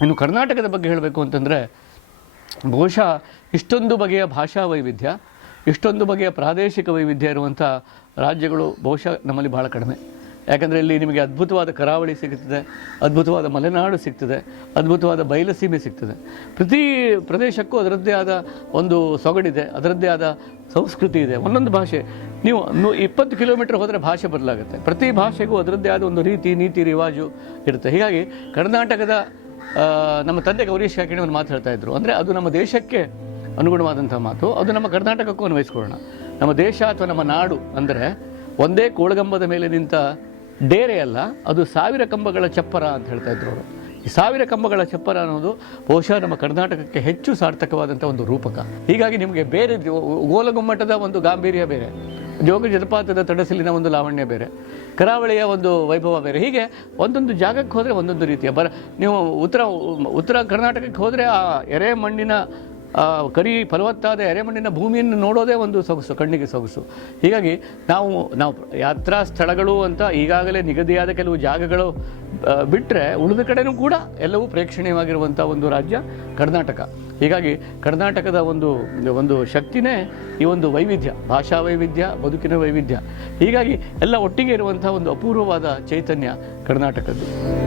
ಇನ್ನು ಕರ್ನಾಟಕದ ಬಗ್ಗೆ ಹೇಳಬೇಕು ಅಂತಂದರೆ, ಬಹುಶಃ ಇಷ್ಟೊಂದು ಬಗೆಯ ಭಾಷಾ ವೈವಿಧ್ಯ, ಇಷ್ಟೊಂದು ಬಗೆಯ ಪ್ರಾದೇಶಿಕ ವೈವಿಧ್ಯ ಇರುವಂಥ ರಾಜ್ಯಗಳು ಬಹುಶಃ ನಮ್ಮಲ್ಲಿ ಬಹಳ ಕಡಿಮೆ. ಯಾಕಂದರೆ ಇಲ್ಲಿ ನಿಮಗೆ ಅದ್ಭುತವಾದ ಕರಾವಳಿ ಸಿಗುತ್ತದೆ, ಅದ್ಭುತವಾದ ಮಲೆನಾಡು ಸಿಗ್ತದೆ, ಅದ್ಭುತವಾದ ಬಯಲಸೀಮೆ ಸಿಗ್ತದೆ. ಪ್ರತಿ ಪ್ರದೇಶಕ್ಕೂ ಅದರದ್ದೇ ಆದ ಒಂದು ಸೊಗಡಿದೆ, ಅದರದ್ದೇ ಆದ ಸಂಸ್ಕೃತಿ ಇದೆ. ಒಂದೊಂದು ಭಾಷೆ, ನೀವು ಇಪ್ಪತ್ತು ಕಿಲೋಮೀಟರ್ ಹೋದರೆ ಭಾಷೆ ಬದಲಾಗುತ್ತೆ. ಪ್ರತಿ ಭಾಷೆಗೂ ಅದರದ್ದೇ ಆದ ಒಂದು ರೀತಿ, ನೀತಿ, ರಿವಾಜು ಇರುತ್ತೆ. ಹೀಗಾಗಿ ಕರ್ನಾಟಕದ ನಮ್ಮ ತಂದೆ ಗೌರೀಶ್ ಕಾಕಿಣಿ ಒಂದು ಮಾತು ಹೇಳ್ತಾ ಇದ್ರು. ಅಂದರೆ ಅದು ನಮ್ಮ ದೇಶಕ್ಕೆ ಅನುಗುಣವಾದಂಥ ಮಾತು. ಅದು ನಮ್ಮ ಕರ್ನಾಟಕಕ್ಕೂ ಅನ್ವಯಿಸ್ಕೊಳ್ಳೋಣ. ನಮ್ಮ ದೇಶ ಅಥವಾ ನಮ್ಮ ನಾಡು ಅಂದರೆ ಒಂದೇ ಕೋಳಗಂಬದ ಮೇಲೆ ನಿಂತ ಡೇರೆ ಅಲ್ಲ, ಅದು ಸಾವಿರ ಕಂಬಗಳ ಚಪ್ಪರ ಅಂತ ಹೇಳ್ತಾ ಇದ್ರು ಅವರು. ಈ ಸಾವಿರ ಕಂಬಗಳ ಚಪ್ಪರ ಅನ್ನೋದು ಬಹುಶಃ ನಮ್ಮ ಕರ್ನಾಟಕಕ್ಕೆ ಹೆಚ್ಚು ಸಾರ್ಥಕವಾದಂಥ ಒಂದು ರೂಪಕ. ಹೀಗಾಗಿ ನಿಮಗೆ ಬೇರೆ ಗೋಲಗುಮ್ಮಟದ ಒಂದು ಗಾಂಭೀರ್ಯ ಬೇರೆ. ಜೋಗ ಜಲಪಾತದ ತಡಸಲಿನ ಒಂದು ಲಾವಣ್ಯ ಬೇರೆ, ಕರಾವಳಿಯ ಒಂದು ವೈಭವ ಬೇರೆ. ಹೀಗೆ ಒಂದೊಂದು ಜಾಗಕ್ಕೆ ಹೋದರೆ ಒಂದೊಂದು ರೀತಿಯ ಬರ ನೀವು ಉತ್ತರ ಉತ್ತರ ಕರ್ನಾಟಕಕ್ಕೆ ಹೋದರೆ ಆ ಎರೆ ಮಣ್ಣಿನ ಕರಿ ಫಲವತ್ತಾದ ಎರೆಮಣ್ಣಿನ ಭೂಮಿಯನ್ನು ನೋಡೋದೇ ಒಂದು ಸೊಗಸು, ಕಣ್ಣಿಗೆ ಸೊಗಸು. ಹೀಗಾಗಿ ನಾವು ನಾವು ಯಾತ್ರಾ ಸ್ಥಳಗಳು ಅಂತ ಈಗಾಗಲೇ ನಿಗದಿಯಾದ ಕೆಲವು ಜಾಗಗಳು ಬಿಟ್ಟರೆ ಉಳಿದ ಕಡೆನೂ ಕೂಡ ಎಲ್ಲವೂ ಪ್ರೇಕ್ಷಣೀಯವಾಗಿರುವಂಥ ಒಂದು ರಾಜ್ಯ ಕರ್ನಾಟಕ. ಹೀಗಾಗಿ ಕರ್ನಾಟಕದ ಒಂದು ಒಂದು ಶಕ್ತಿನೇ ಈ ಒಂದು ವೈವಿಧ್ಯ, ಭಾಷಾ ವೈವಿಧ್ಯ, ಬದುಕಿನ ವೈವಿಧ್ಯ. ಹೀಗಾಗಿ ಎಲ್ಲ ಒಟ್ಟಿಗೆ ಇರುವಂಥ ಒಂದು ಅಪೂರ್ವವಾದ ಚೈತನ್ಯ ಕರ್ನಾಟಕದ್ದು.